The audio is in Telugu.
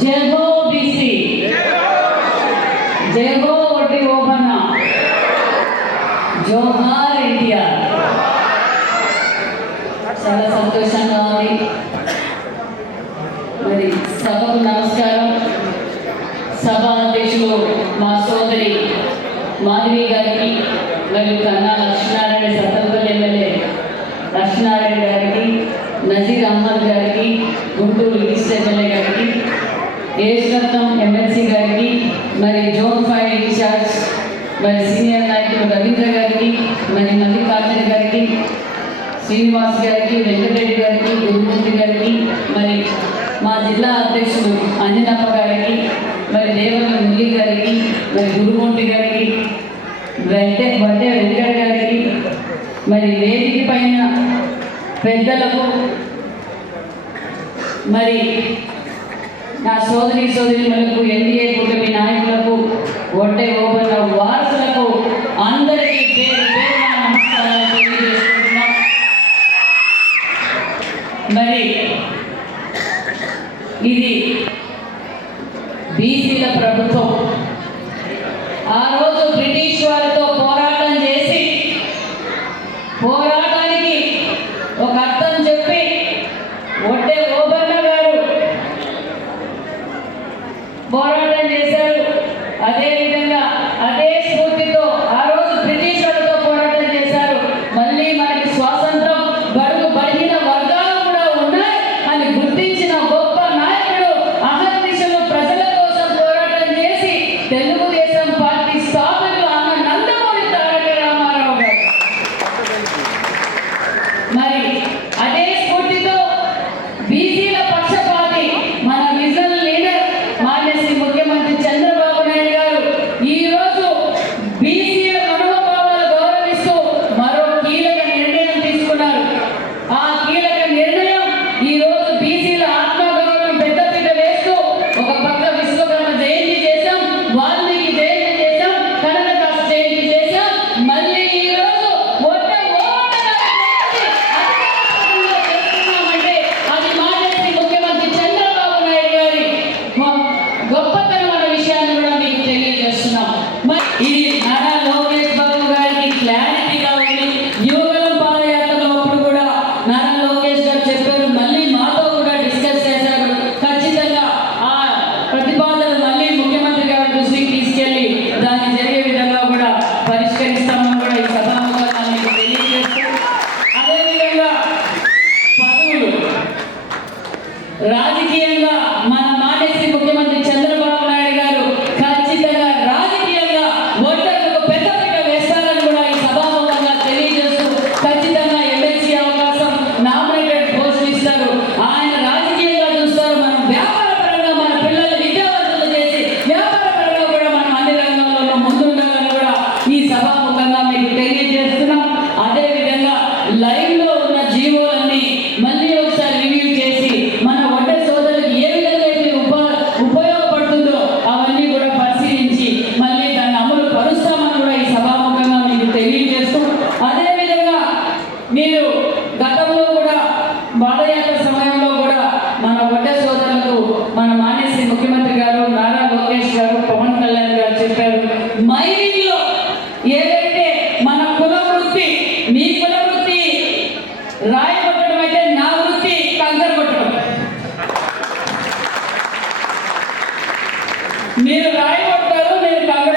జై హో బీసీ, జై హో వడ్డీ ఓబన్న, జోహార్ ఎన్టీఆర్. చాలా సంతోషంగా ఉంది. మరి సభకు నమస్కారం. సభ అధ్యక్షులు మా సోదరి మాధవి గారికి, మరియు కన్నా లక్ష్మీనారాయణ సత్తపల్లి ఎమ్మెల్యే లక్ష్మీనారాయణ గారికి, నజీర్ అహ్మద్ గారికి, గుంటూరు ఈస్ట్ ఎమ్మెల్యే గారికి, ఏశ్వరత్నం ఎమ్మెల్సీ గారికి, మరి జోన్ 5 ఇన్ఛార్జ్ మరి సీనియర్ నాయకులు రవీంద్ర గారికి, మరి మల్లికార్జున గారికి, శ్రీనివాస్ గారికి, వెంకటరెడ్డి గారికి, గురుమూర్తి గారికి, మరి మా జిల్లా అధ్యక్షులు అంజనప్ప గారికి, మరి దేవర మురళి గారికి, మరి గురుమూర్తి గారికి, వడ్డే వెంకట గారికి, మరి వేదిక పైన పెద్దలకు, మరి నా సోదరీమణులకు, ఎన్డీఏ కూటమి నాయకులకు, వడ్డే ఓబన్న వారసులకు అందరికీ పేరు పేరున నమస్కారాలు తెలియజేస్తున్నాం. మరి ఇది బీసీల ప్రభుత్వం. ఆ రోజు బ్రిటిష్ వారితో పోరాటం చేసి పోరాటానికి ఒక అర్థం చెప్పి వడ్డే ఓబన్న గారు పోరాటం చేశారు. అదేవిధంగా అదే స్ఫూర్తితో ఆ రోజు బ్రిటిష్ వారితో పోరాటం చేశారు. మళ్ళీ మనకి స్వాతంత్రం, బడుగు బలహీన వర్గాలు కూడా ఉన్నాయి అని గుర్తించిన గొప్ప నాయకుడు, అహర్నిశలు ప్రజల కోసం పోరాటం చేసి తెలుగుదేశం పార్టీ స్థాపకులు అన్న నందమూరి తారక రామారావు గారు. మరి అదే స్ఫూర్తితో బీసీల పక్షపాతి మన విజన్ లీడర్ మాన్యశ్రీ ముఖ్యమంత్రి చంద్రబాబు నాయుడు గారు ఈ రోజు బీసీల మనోభావాలు గౌరవిస్తూ మరో కీలక నిర్ణయం తీసుకున్నారు. ఆ కీలక నిర్ణయం ఈ రోజు బీసీల ఆత్మగౌరవం పెద్దపీట వేస్తూ ఒక పక్క విశ్వకర్మ జయంతి చేశాం, వాల్మీకి జయంతి చేశాం, కనకదాస్ జయంతి చేశాం. మళ్ళీ ఈ రోజు చేస్తున్నామంటే అది మాన్యశ్రీ ముఖ్యమంత్రి చంద్రబాబు నాయుడు గారి గొప్పతనం అనే విషయాన్ని కూడా మీకు తెలియజేస్తున్నాం. ఇది నారా లోకేష్ బాబు గారికి క్లారిటీగా ఉంది. యువగలం పాదయాత్రలో అప్పుడు కూడా నారా లోకేష్ గారు చెప్పారు, మళ్ళీ మాతో కూడా డిస్కస్ చేశారు. ఖచ్చితంగా ఆ ప్రతిపాదన మళ్ళీ ముఖ్యమంత్రి గారి దృష్టికి తీసుకెళ్లి దాన్ని జరిగే విధంగా కూడా పరిష్కరిస్తామని కూడా ఈ సభాముఖంగా మీకు తెలియజేస్తూ, అదేవిధంగా పదవులు రాజకీయంగా మన మాన్యశ్రీ ముఖ్యమంత్రి చంద్రబాబు నాయుడు గారు ఖచ్చితంగా రాజకీయంగా ఓటర్లకు పెద్దపీట వేస్తారని కూడా ఈ సభాముఖంగా తెలియజేస్తూ, ఖచ్చితంగా ఎమ్మెల్సీ అవకాశం, నామినేటెడ్ పోస్టులు ఇస్తారు. ఆయన రాజకీయంగా చూస్తారు. మనం వ్యాపార పరంగా మన పిల్లల్ని విద్యావంతులు చేసి వ్యాపార పరంగా కూడా మనం అన్ని రంగాల్లో ముందుండాలని కూడా ఈ సభాముఖంగా మీకు తెలియజేస్తున్నాం. అదేవిధంగా లైవ్లో ఉన్న జీవోలన్నీ మళ్ళీ ఒకసారి రివ్యూ చేసి మన వడ్డే సోదరులకు ఏ విధంగా అయితే ఉపయోగపడుతుందో అవన్నీ కూడా పరిశీలించి మళ్ళీ దాన్ని అమలు పరుస్తామని కూడా ఈ సభాముఖంగా మీకు తెలియజేస్తూ, అదేవిధంగా మీరు గతంలో కూడా పాదయాత్ర సమయంలో కూడా మన వడ్డే సోదరులకు మన మాన్యశ్రీ ముఖ్యమంత్రి గారు, నారా లోకేష్ గారు, పవన్ కళ్యాణ్ గారు చెప్పారు, మైనింగ్లో ఏదైతే మన కుల వృత్తి, మీ కుల వృత్తి రాయి కొట్టడం అయితే నా వృత్తి కంకర కొట్టడం. మీరు రాయి కొట్టారు, నేను కంకర